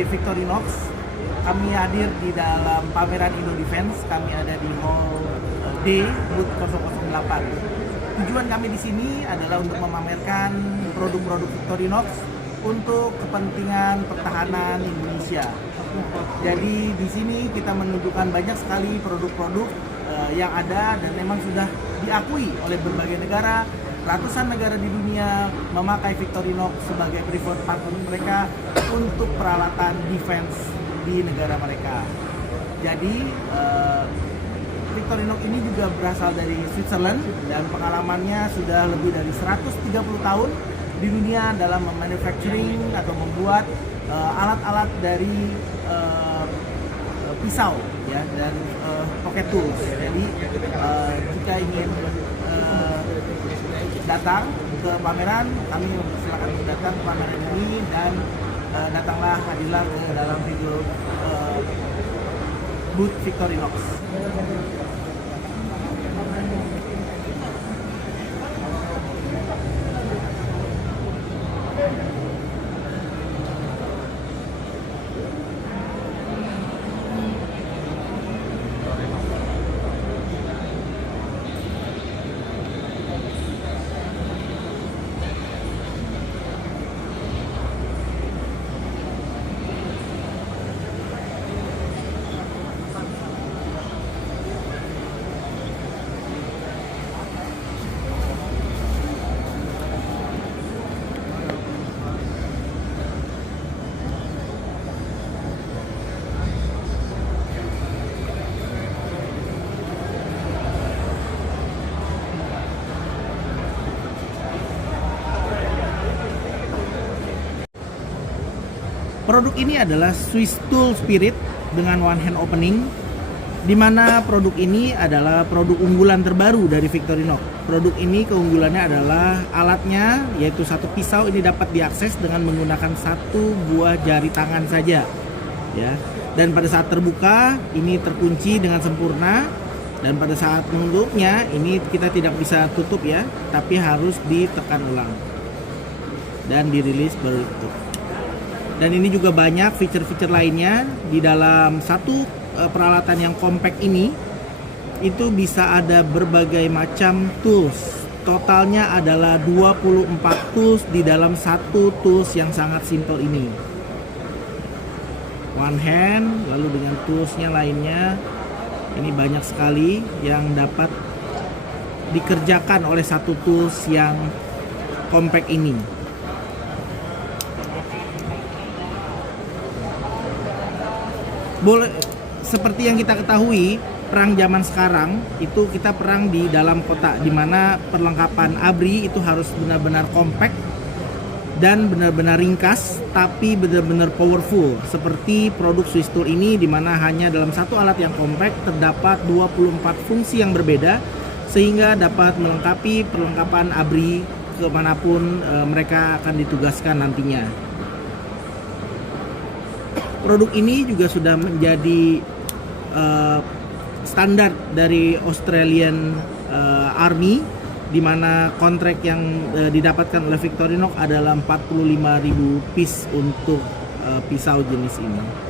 dari Victorinox, kami hadir di dalam pameran Indo Defense. Kami ada di Hall D, booth 008. Tujuan kami di sini adalah untuk memamerkan produk-produk Victorinox untuk kepentingan pertahanan Indonesia. Jadi di sini kita menunjukkan banyak sekali produk-produk yang ada dan memang sudah diakui oleh berbagai negara. Ratusan negara di dunia memakai Victorinox sebagai preferred partner mereka untuk peralatan defense di negara mereka. Jadi Victorinox ini juga berasal dari Switzerland dan pengalamannya sudah lebih dari 130 tahun di dunia dalam manufacturing atau membuat alat-alat dari pisau ya, dan pocket tools. Jadi jika ingin datang ke pameran, kami silakan datang ke pameran ini dan datanglah, hadirlah ke dalam video booth Victorinox. Produk ini adalah Swiss Tool Spirit dengan one hand opening, di mana produk ini adalah produk unggulan terbaru dari Victorinox. Produk ini keunggulannya adalah alatnya, yaitu satu pisau ini dapat diakses dengan menggunakan satu buah jari tangan saja, ya. Dan pada saat terbuka ini terkunci dengan sempurna, dan pada saat menutupnya ini kita tidak bisa tutup ya, tapi harus ditekan ulang dan dirilis baru tutup. Dan ini juga banyak feature-feature lainnya di dalam satu peralatan yang compact ini. Itu bisa ada berbagai macam tools. Totalnya adalah 24 tools di dalam satu tools yang sangat simple ini. One hand, lalu dengan toolsnya lainnya. Ini banyak sekali yang dapat dikerjakan oleh satu tools yang compact ini. Boleh, seperti yang kita ketahui, perang zaman sekarang itu kita perang di dalam kota, di mana perlengkapan ABRI itu harus benar-benar compact dan benar-benar ringkas, tapi benar-benar powerful. Seperti produk Swiss Tool ini, di mana hanya dalam satu alat yang compact terdapat 24 fungsi yang berbeda, sehingga dapat melengkapi perlengkapan ABRI kemanapun mereka akan ditugaskan nantinya. Produk ini juga sudah menjadi standar dari Australian Army, di mana kontrak yang didapatkan oleh Victorinox adalah 45.000 piece untuk pisau jenis ini.